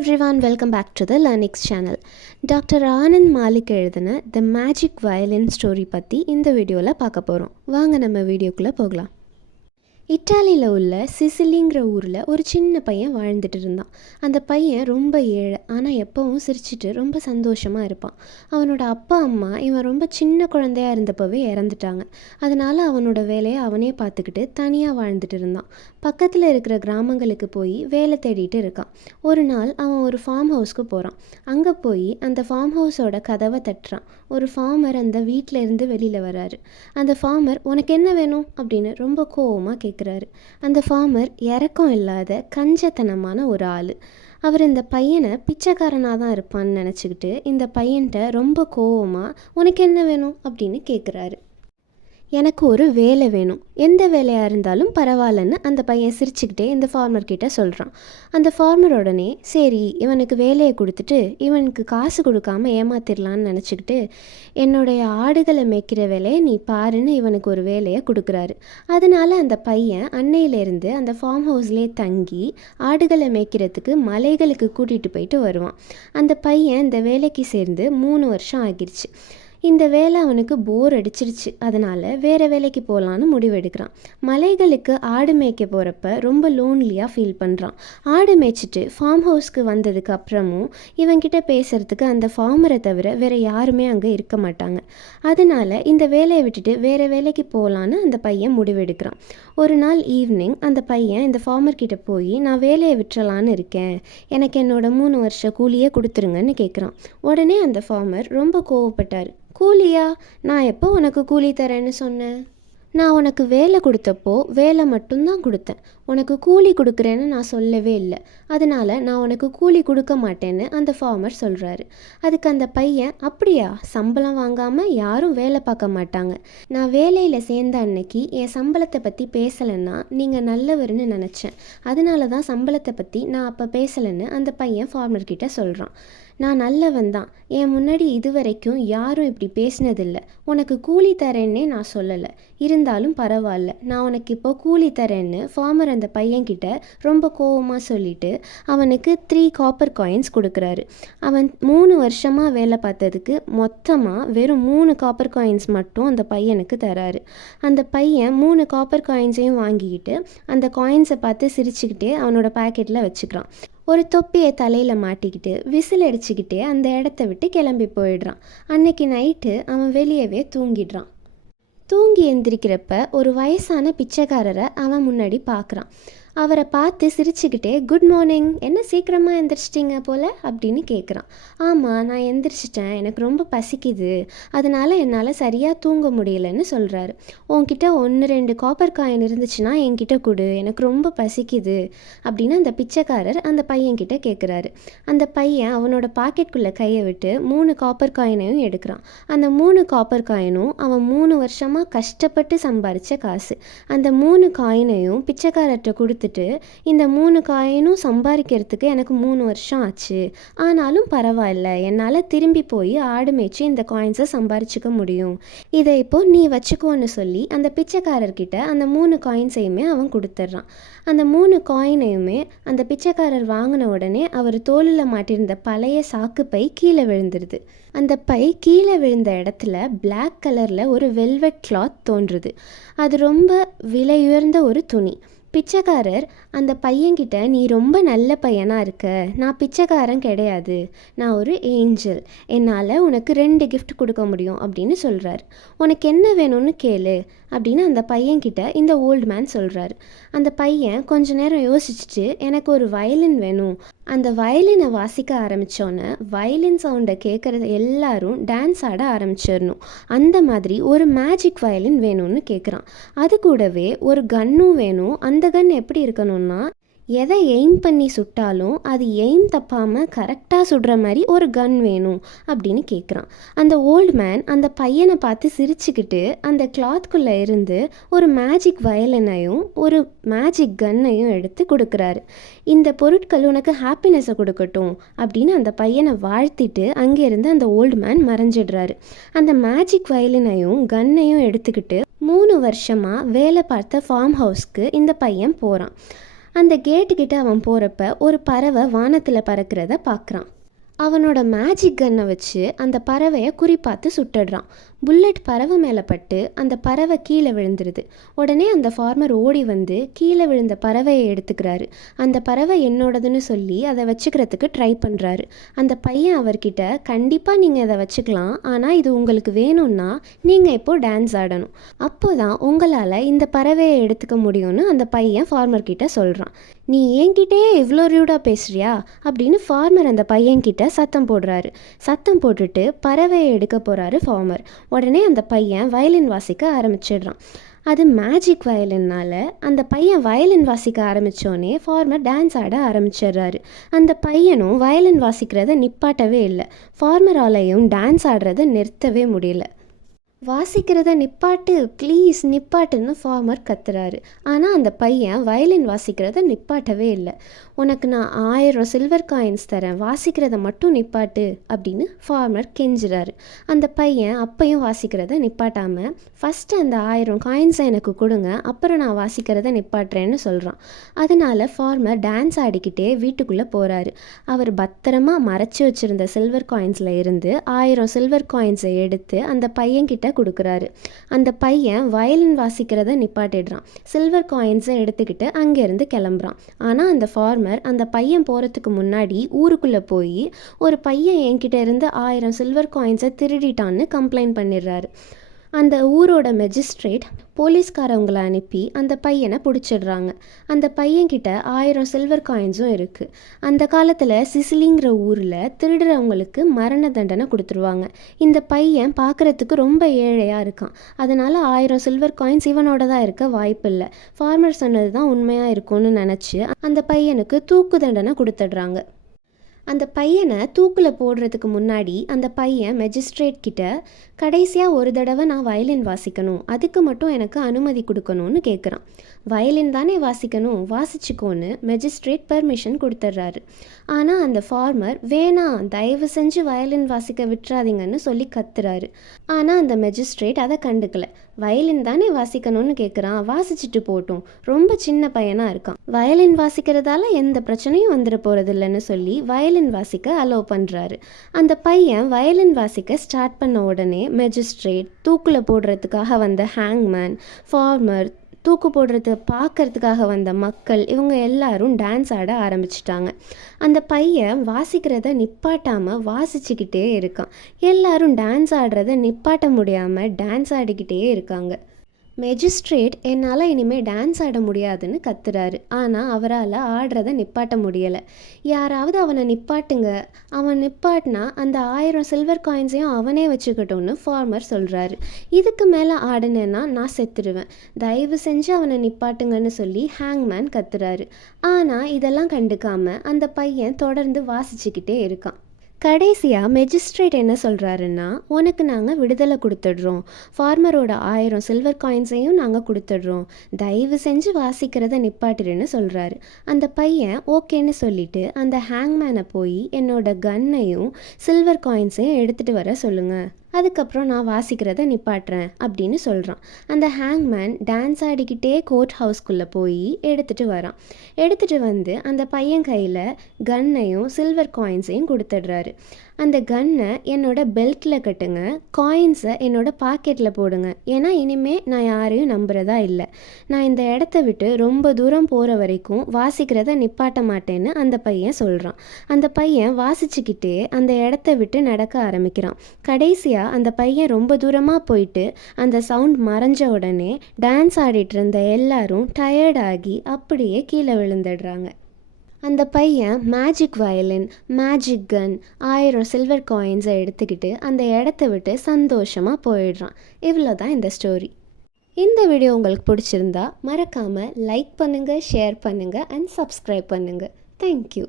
everyone, welcome back to the Learnix channel. Doctor Anand Malik எழுதின the magic violin story பற்றி இந்த வீடியோவில் பார்க்க போகிறோம். வாங்க நம்ம வீடியோக்குள்ளே போகலாம். இட்டாலியில் உள்ள சிசிலிங்கிற ஊரில் ஒரு சின்ன பையன் வாழ்ந்துட்டு இருந்தான். அந்த பையன் ரொம்ப ஏழை, ஆனால் எப்போவும் சிரிச்சிட்டு ரொம்ப சந்தோஷமாக இருப்பான். அவனோட அப்பா அம்மா இவன் ரொம்ப சின்ன குழந்தையாக இருந்தப்பவே இறந்துட்டாங்க. அதனால் அவனோட வேலையை அவனே பார்த்துக்கிட்டு தனியாக வாழ்ந்துட்டு இருந்தான். பக்கத்தில் இருக்கிற கிராமங்களுக்கு போய் வேலை தேடிட்டு இருக்கான். ஒரு நாள் அவன் ஒரு ஃபார்ம் ஹவுஸ்க்கு போகிறான். அங்கே போய் அந்த ஃபார்ம் ஹவுஸோட கதவை தட்டுறான். ஒரு ஃபார்மர் அந்த வீட்டில் இருந்து வெளியில் வராரு. அந்த ஃபார்மர் உனக்கு என்ன வேணும் அப்படின்னு ரொம்ப கோவமாக கேட்குறாரு. அந்த ஃபார்மர் இரக்கம் இல்லாத கஞ்சத்தனமான ஒரு ஆள். அவர் இந்த பையனை பிச்சைக்காரனாக தான் இருப்பான்னு நினச்சிக்கிட்டு இந்த பையன்கிட்ட ரொம்ப கோவமாக உனக்கு என்ன வேணும் அப்படின்னு கேட்குறாரு. எனக்கு ஒரு வேலை வேணும், எந்த வேலையாக இருந்தாலும் பரவாயில்லன்னு அந்த பையன் சிரிச்சுக்கிட்டே இந்த ஃபார்மர்கிட்ட சொல்கிறான். அந்த ஃபார்மர் உடனே சரி இவனுக்கு வேலையை கொடுத்துட்டு இவனுக்கு காசு கொடுக்காம ஏமாத்திடலான்னு நினச்சிக்கிட்டு என்னுடைய ஆடுகளை மேய்க்கிற வேலையை நீ பாருன்னு இவனுக்கு ஒரு வேலையை கொடுக்குறாரு. அதனால அந்த பையன் அன்னையிலேருந்து அந்த ஃபார்ம் ஹவுஸ்லேயே தங்கி ஆடுகளை மேய்க்கிறதுக்கு மலைகளுக்கு கூட்டிகிட்டு போயிட்டு வருவான். அந்த பையன் இந்த வேலைக்கு சேர்ந்து 3 வருஷம் ஆகிடுச்சு. இந்த வேலை அவனுக்கு போர் அடிச்சிருச்சு. அதனால் வேறு வேலைக்கு போகலான்னு முடிவெடுக்கிறான். மலைகளுக்கு ஆடு மேய்க்க போகிறப்ப ரொம்ப லோன்லியாக ஃபீல் பண்ணுறான். ஆடு மேய்ச்சிட்டு ஃபார்ம் ஹவுஸ்க்கு வந்ததுக்கு அப்புறமும் இவன்கிட்ட பேசுகிறதுக்கு அந்த ஃபார்மரை தவிர வேறு யாருமே அங்கே இருக்க மாட்டாங்க. அதனால் இந்த வேலையை விட்டுட்டு வேறு வேலைக்கு போகலான்னு அந்த பையன் முடிவெடுக்கிறான். ஒரு நாள் ஈவினிங் அந்த பையன் இந்த ஃபார்மர்கிட்ட போய் நான் வேலையை விட்டுறலான்னு இருக்கேன், எனக்கு என்னோட 3 வருஷ கூலியை கொடுத்துருங்கன்னு கேட்குறான். உடனே அந்த ஃபார்மர் ரொம்ப கோவப்பட்டார். கூலியா? நான் எப்போ உனக்கு கூலி தரேன்னு சொன்னேன்? நான் உனக்கு வேலை கொடுத்தப்போ வேலை மட்டும்தான் கொடுத்தேன், உனக்கு கூலி கொடுக்குறேன்னு நான் சொல்லவே இல்லை. அதனால் நான் உனக்கு கூலி கொடுக்க மாட்டேன்னு அந்த ஃபார்மர் சொல்கிறாரு. அதுக்கு அந்த பையன் அப்படியா, சம்பளம் வாங்காமல் யாரும் வேலை பார்க்க மாட்டாங்க. நான் வேலையில் சேர்ந்த அன்னைக்கு என் சம்பளத்தை பற்றி பேசலைன்னா நீங்கள் நல்லவர்னு நினச்சேன், அதனால தான் சம்பளத்தை பற்றி நான் அப்போ பேசலைன்னு அந்த பையன் ஃபார்மர்கிட்ட சொல்கிறான். நான் நல்லவன் தான், என் முன்னாடி இதுவரைக்கும் யாரும் இப்படி பேசினதில்லை, உனக்கு கூலி தரேன்னே நான் சொல்லலை, இருந்தாலும் பரவாயில்ல நான் உனக்கு இப்போ கூலி தரேன்னு ஃபார்மர் அந்த பையன்கிட்ட ரொம்ப கோவமாக சொல்லிவிட்டு அவனுக்கு 3 காப்பர் காயின்ஸ் கொடுக்குறாரு. அவன் 3 வருஷமாக வேலை பார்த்ததுக்கு மொத்தமாக வெறும் 3 காப்பர் காயின்ஸ் மட்டும் அந்த பையனுக்கு தராரு. அந்த பையன் 3 காப்பர் காயின்ஸையும் வாங்கிக்கிட்டு அந்த காயின்ஸை பார்த்து சிரிச்சுக்கிட்டே அவனோட பாக்கெட்டில் வச்சுக்கிறான். ஒரு தொப்பியை தலையில் மாட்டிக்கிட்டு விசில் அடிச்சுக்கிட்டே அந்த இடத்த விட்டு கிளம்பி போயிடுறான். அன்னைக்கு நைட்டு அவன் வெளியவே தூங்கிடுறான். தூங்கி எந்திரிக்கிறப்ப ஒரு வயசான பிச்சைக்காரரை அவன் முன்னாடி பார்க்குறான். அவரை பார்த்து சிரிச்சுக்கிட்டே குட் மார்னிங், என்ன சீக்கிரமாக எந்திரிச்சிட்டிங்க போல் அப்படின்னு கேட்குறான். ஆமாம் நான் எந்திரிச்சிட்டேன், எனக்கு ரொம்ப பசிக்குது, அதனால் என்னால் சரியாக தூங்க முடியலன்னு சொல்கிறாரு. உன்கிட்ட 1-2 காப்பர் காயின் இருந்துச்சுன்னா என்கிட்ட கொடு, எனக்கு ரொம்ப பசிக்குது அப்படின்னு அந்த பிச்சைக்காரர் அந்த பையன்கிட்ட கேட்குறாரு. அந்த பையன் அவனோட பாக்கெட்டுக்குள்ளே கையை விட்டு 3 காப்பர் காயினையும் எடுக்கிறான். அந்த 3 காப்பர் காயினும் அவன் 3 வருஷமாக கஷ்டப்பட்டு சம்பாரித்த காசு. அந்த 3 காயினையும் பிச்சைக்காரர்கிட்ட கொடுத்துட்டு இந்த 3 காயினும் சம்பாதிக்கிறதுக்கு எனக்கு 3 வருஷம் ஆச்சு, ஆனாலும் பரவாயில்ல, என்னால் திரும்பி போய் ஆடு மேய்ச்சி இந்த காயின்ஸை சம்பாரிச்சிக்க முடியும், இதை இப்போ நீ வச்சுக்கோன்னு சொல்லி அந்த பிச்சைக்காரர்கிட்ட அந்த 3 காயின்ஸையுமே அவன் கொடுத்துட்றான். அந்த 3 காயினையுமே அந்த பிச்சைக்காரர் வாங்கின உடனே அவர் தோளில் மாட்டியிருந்த பழைய சாக்கு பை கீழே விழுந்துருது. அந்த பை கீழே விழுந்த இடத்துல பிளாக் கலரில் ஒரு வெல்வெட் கிளாத் தோன்றுது. அது ரொம்ப விலையுயர்ந்த ஒரு துணி. பிச்சைக்காரர் அந்த பையன்கிட்ட நீ ரொம்ப நல்ல பையனாக இருக்க, நான் பிச்சைக்காரன் கிடையாது, நான் ஒரு ஏஞ்சல், என்னால் உனக்கு 2 கிஃப்ட் கொடுக்க முடியும் அப்படின்னு சொல்கிறாரு. உனக்கு என்ன வேணும்னு கேளு அப்படின்னு அந்த பையன்கிட்ட இந்த ஓல்டு மேன் சொல்கிறாரு. அந்த பையன் கொஞ்ச நேரம் யோசிச்சுட்டு எனக்கு ஒரு வயலின் வேணும், அந்த வயலினை வாசிக்க ஆரம்பித்தோன்னே வயலின் சவுண்டை கேட்குறது எல்லாரும் டான்ஸ் ஆட ஆரம்பிச்சிடணும், அந்த மாதிரி ஒரு மேஜிக் வயலின் வேணும்னு கேட்குறான். அது கூடவே ஒரு கன்னும் வேணும். அந்த கன் எப்படி இருக்கணும்னா எதை எய்ம் பண்ணி சுட்டாலும் அது எய்ம் தப்பாமல் கரெக்டாக சுடுற மாதிரி ஒரு கன் வேணும் அப்படின்னு கேட்குறான். அந்த ஓல்டு மேன் அந்த பையனை பார்த்து சிரிச்சுக்கிட்டு அந்த கிளாத்குள்ளே இருந்து ஒரு மேஜிக் வயலினையும் ஒரு மேஜிக் கன்னையும் எடுத்து கொடுக்குறாரு. இந்த பொருட்கள் உனக்கு ஹாப்பினஸை கொடுக்கட்டும் அப்படின்னு அந்த பையனை வாழ்த்திட்டு அங்கேருந்து அந்த ஓல்டு மேன் மறைஞ்சிடுறாரு. அந்த மேஜிக் வயலினையும் கன்னையும் எடுத்துக்கிட்டு 3 வருஷமாக வேலை பார்த்த ஃபார்ம் ஹவுஸ்க்கு இந்த பையன் போகிறான். அந்த கேட்டுக்கிட்ட அவன் போகிறப்ப ஒரு பறவை வானத்தில் பறக்கிறத பார்க்குறான். அவனோட மேஜிக் கன்னை வச்சு அந்த பறவையை குறிப்பாத்து சுட்டுடுறான். புல்லட் பறவை மேலே பட்டு அந்த பறவை கீழே விழுந்துருது. உடனே அந்த ஃபார்மர் ஓடி வந்து கீழே விழுந்த பறவையை எடுத்துக்கிறாரு. அந்த பறவை என்னோடதுன்னு சொல்லி அதை வச்சுக்கிறதுக்கு ட்ரை பண்ணுறாரு. அந்த பையன் அவர்கிட்ட, கண்டிப்பாக நீங்கள் அதை வச்சுக்கலாம், ஆனால் இது உங்களுக்கு வேணும்னா நீங்கள் இப்போது டான்ஸ் ஆடணும், அப்போ தான் உங்களால் இந்த பறவையை எடுத்துக்க முடியும்னு அந்த பையன் ஃபார்மர்கிட்ட சொல்கிறான். நீ என்கிட்டே இவ்வளோ ரூடாக பேசுறியா அப்படின்னு ஃபார்மர் அந்த பையன்கிட்ட சத்தம் போடுறாரு. சத்தம் போட்டுட்டு பறவையை எடுக்க போகிறாரு ஃபார்மர். உடனே அந்த பையன் வயலின் வாசிக்க ஆரம்பிச்சிடுறான். அது மேஜிக் வயலின்னால அந்த பையன் வயலின் வாசிக்க ஆரம்பித்தோடனே ஃபார்மர் டான்ஸ் ஆட ஆரம்பிச்சிடுறாரு. அந்த பையனும் வயலின் வாசிக்கிறத நிப்பாட்டவே இல்லை. ஃபார்மராலையும் டான்ஸ் ஆடுறத நிறுத்தவே முடியல. வாசிக்கிறத நிப்பாட்டு, ப்ளீஸ் நிப்பாட்டுன்னு ஃபார்மர் கத்துறாரு. ஆனால் அந்த பையன் வயலின் வாசிக்கிறத நிப்பாட்டவே இல்லை. உனக்கு நான் 1000 சில்வர் காயின்ஸ் தரேன், வாசிக்கிறத மட்டும் நிப்பாட்டு அப்படின்னு ஃபார்மர் கெஞ்சுறாரு. அந்த பையன் அப்பையும் வாசிக்கிறத நிப்பாட்டாமல், ஃபஸ்ட்டு அந்த 1000 காயின்ஸை எனக்கு கொடுங்க, அப்புறம் நான் வாசிக்கிறத நிப்பாட்டுறேன்னு சொல்கிறான். அதனால ஃபார்மர் டான்ஸ் ஆடிக்கிட்டே வீட்டுக்குள்ளே போகிறாரு. அவர் பத்திரமா மறைச்சி வச்சுருந்த சில்வர் காயின்ஸில் இருந்து 1000 சில்வர் காயின்ஸை எடுத்து அந்த பையன்கிட்ட கொடுக்குறாரு. அந்த பையன் வயலின் வாசிக்கிறத நிப்பாட்டிடுறான். சில்வர் காயின்ஸை எடுத்துக்கிட்டு அங்கேருந்து கிளம்புறான். ஆனால் அந்த ஃபார்மர் அந்த பையன் போகிறதுக்கு முன்னாடி ஊருக்குள்ளே போய், ஒரு பையன் என்கிட்ட இருந்து 1000 சில்வர் காயின்ஸை திருடிட்டான்னு கம்ப்ளைண்ட் பண்ணிடுறாரு. அந்த ஊரோட மெஜிஸ்ட்ரேட் போலீஸ்காரவங்களை அனுப்பி அந்த பையனை பிடிச்சிடுறாங்க. அந்த பையன்கிட்ட 1000 சில்வர் காயின்ஸும் இருக்குது. அந்த காலத்தில் சிசிலிங்கிற ஊரில் திருடுறவங்களுக்கு மரண தண்டனை கொடுத்துருவாங்க. இந்த பையன் பார்க்குறதுக்கு ரொம்ப ஏழையாக இருக்கான். அதனால் 1000 சில்வர் காயின்ஸ் இவனோட தான் இருக்க வாய்ப்பு இல்லை. ஃபார்மர் சொன்னது தான் உண்மையாக இருக்கும்னு நினச்சி அந்த பையனுக்கு தூக்கு தண்டனை கொடுத்துட்றாங்க. அந்த பையனை தூக்கில் போடுறதுக்கு முன்னாடி அந்த பையன் மெஜிஸ்ட்ரேட் கிட்ட, கடைசியாக ஒரு தடவை நான் வயலின் வாசிக்கணும், அதுக்கு மட்டும் எனக்கு அனுமதி கொடுக்கணும்னு கேட்குறான். வயலின் தானே வாசிக்கணும், வாசிச்சுக்கோன்னு மெஜிஸ்ட்ரேட் பெர்மிஷன் கொடுத்துட்றாரு. ஆனால் அந்த ஃபார்மர், வேணாம் தயவு செஞ்சு வயலின் வாசிக்க விட்டுறாதீங்கன்னு சொல்லி கத்துறாரு. ஆனால் அந்த மெஜிஸ்ட்ரேட் அதை கண்டுக்கல. வயலின் தானே வாசிக்கணும்னு கேட்குறான், வாசிச்சுட்டு போட்டும், ரொம்ப சின்ன பையனாக இருக்கான், வயலின் வாசிக்கிறதால எந்த பிரச்சனையும் வந்துட போகிறதில்லன்னு சொல்லி வயலின் வாசிக்க அலோவ் பண்ணுறாரு. அந்த பையன் வயலின் வாசிக்க ஸ்டார்ட் பண்ண உடனே மெஜிஸ்ட்ரேட், தூக்கில் போடுறதுக்காக வந்த ஹேங்மேன், ஃபார்மர், தூக்கு போடுறத பார்க்கறதுக்காக வந்த மக்கள், இவங்க எல்லாரும் டான்ஸ் ஆட ஆரம்பிச்சிட்டாங்க. அந்த பையன் வாசிக்கிறத நிப்பாட்டாமல் வாசிச்சுக்கிட்டே இருக்கான். எல்லாரும் டான்ஸ் ஆடுறத நிப்பாட்ட முடியாமல் டான்ஸ் ஆடிக்கிட்டே இருக்காங்க. மெஜிஸ்ட்ரேட், என்னால் இனிமேல் டான்ஸ் ஆட முடியாதுன்னு கத்துறாரு. ஆனால் அவரால் ஆடுறத நிப்பாட்ட முடியலை. யாராவது அவனை நிப்பாட்டுங்க, அவன் நிப்பாட்டினா அந்த 1000 சில்வர் காயின்ஸையும் அவனே வச்சுக்கட்டும்னு ஃபார்மர் சொல்கிறாரு. இதுக்கு மேலே ஆடினேன்னா நான் செத்துடுவேன், தயவு செஞ்சு அவனை நிப்பாட்டுங்கன்னு சொல்லி ஹேங்மேன் கத்துறாரு. ஆனால் இதெல்லாம் கண்டுக்காமல் அந்த பையன் தொடர்ந்து வாசிச்சுக்கிட்டே இருக்கான். கடைசியாக மெஜிஸ்ட்ரேட் என்ன சொல்கிறாருன்னா, உனக்கு நாங்கள் விடுதலை கொடுத்துட்றோம், ஃபார்மரோட 1000 சில்வர் காயின்ஸையும் நாங்கள் கொடுத்துட்றோம், தயவு செஞ்சு வாசிக்கிறத நிப்பாட்டிருன்னு சொல்கிறாரு. அந்த பையன் ஓகேன்னு சொல்லிட்டு அந்த ஹேங்மேனை போய் என்னோட கன்னையும் சில்வர் காயின்ஸையும் எடுத்துகிட்டு வர சொல்லுங்கள், அதுக்கப்புறம் நான் வாசிக்கிறத நிப்பாட்டுறேன் அப்படின்னு சொல்கிறான். அந்த ஹேங்மேன் டான்ஸ் ஆடிக்கிட்டே கோர்ட் ஹவுஸ்குள்ளே போய் எடுத்துகிட்டு வரான். எடுத்துகிட்டு வந்து அந்த பையன் கையில் கன்னையும் சில்வர் காயின்ஸையும் கொடுத்துட்றாரு. அந்த கன்னை என்னோட பெல்ட்டில் கட்டுங்க, காயின்ஸை என்னோட பாக்கெட்டில் போடுங்க, ஏன்னா இனிமேல் நான் யாரையும் நம்புறதா இல்லை, நான் இந்த இடத்த விட்டு ரொம்ப தூரம் போகிற வரைக்கும் வாசிக்கிறத நிப்பாட்ட மாட்டேன்னு அந்த பையன் சொல்கிறான். அந்த பையன் வாசிச்சுக்கிட்டே அந்த இடத்த விட்டு நடக்க ஆரம்பிக்கிறான். கடைசியாக அந்த பையன் ரொம்ப தூரமாக போயிட்டு அந்த சவுண்ட் மறைஞ்ச உடனே டான்ஸ் ஆடிட்டு இருந்த எல்லாரும் டயர்டாகி அப்படியே கீழே விழுந்துடுறாங்க. அந்த பையன் மேஜிக் வயலின், மேஜிக் கன், 1000 சில்வர் காயின்ஸை எடுத்துக்கிட்டு அந்த இடத்த விட்டு சந்தோஷமாக போயிடுறான். இவ்வளோ தான் இந்த ஸ்டோரி. இந்த வீடியோ உங்களுக்கு பிடிச்சிருந்தா மறக்காமல் லைக் பண்ணுங்கள், ஷேர் பண்ணுங்கள் அண்ட் சப்ஸ்கிரைப் பண்ணுங்கள். தேங்க்யூ.